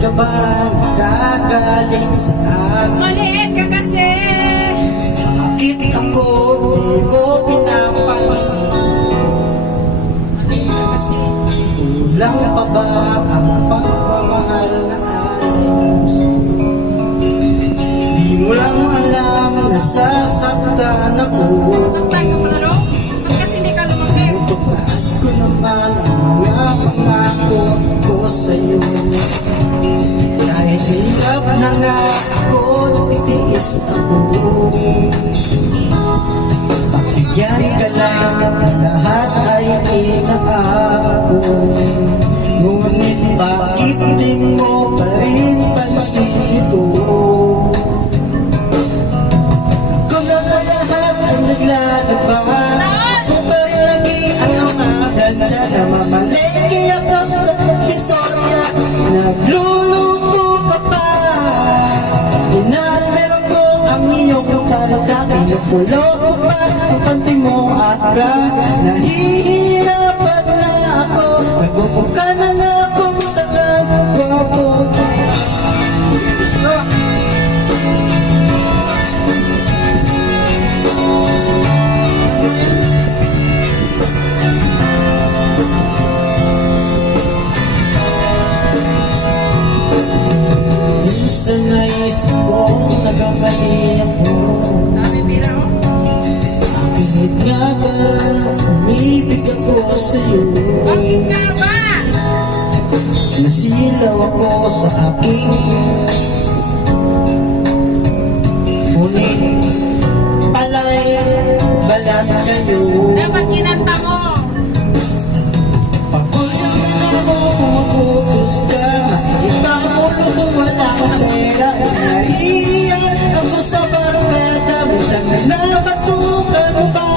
ka ba nagagalit sa akin? Maliit ka kasi. Bakit ako di mo pinapansin? Maliit ka kasi. Kulang pa ba ang pagmamahal na alam sa'yo? Di mo lang alam na sasaktan ako. Nasasaktan ka pala, no? Ba't kasi di ka lumaki? Tupad ko naman ang mga pangako ko sa'yo. Kahit hirap na nga ako, nagtitiis ako. Pagbigyan ka lang, lahat ay inaako. Ngunit bakit di mo pa rin pansin ito? Kung ang lahat ay naglalaban, ako pa rin lagi ang namablantya. Namamalengke ako sa Visoria, nagluluto ka pa. Inalmeron ko ang iyong karga, pinupulo ko pa ang panty mo aga. Nahihirapan na ako, nagbubuka na nga akong tangan ko. Minsan naisip kong nagkamali ako. Dami pira, oh. Pilit nga ba umibig ako sa'yo? Bakit ka ba? Nasilaw ako sa aking ngunit pala'y balat kayo. Dapat kinanta mo. Pagkulang na ako kung magutos ka, ipamulo kung wala kang pera. Naiiyak ako sa barkada, minsan may nabatukan pa.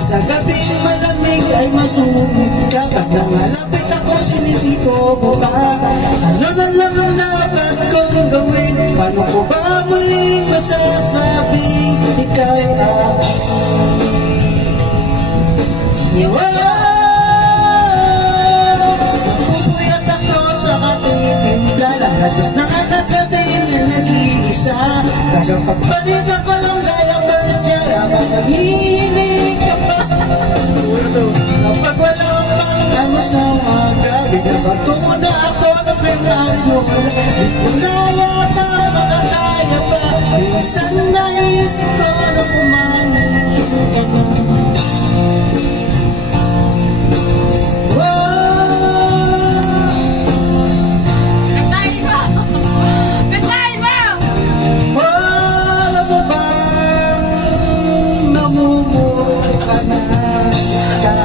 Sa gabing malamig ay masungit ka, pag nangalapit ako sinisiko mo ba? Ano na lang ang dapat kong gawin? Paano ko ba muling masasabing ika'y akin? Pupuyat ako sa katitimpla, lakas ng anak natin na nag-iisa. Tagapagpalit ako ng diapers niya, habang nangihinig ka pa. Kapag wala pang ano sa umaga, binabato mo na ako ng may-ari mo. Di ko na yata makakaya pa, minsan naisip ko na kumanin ka na. Kantahin mo. Kantahin mo. Alam mo bang namumuro ka na iska?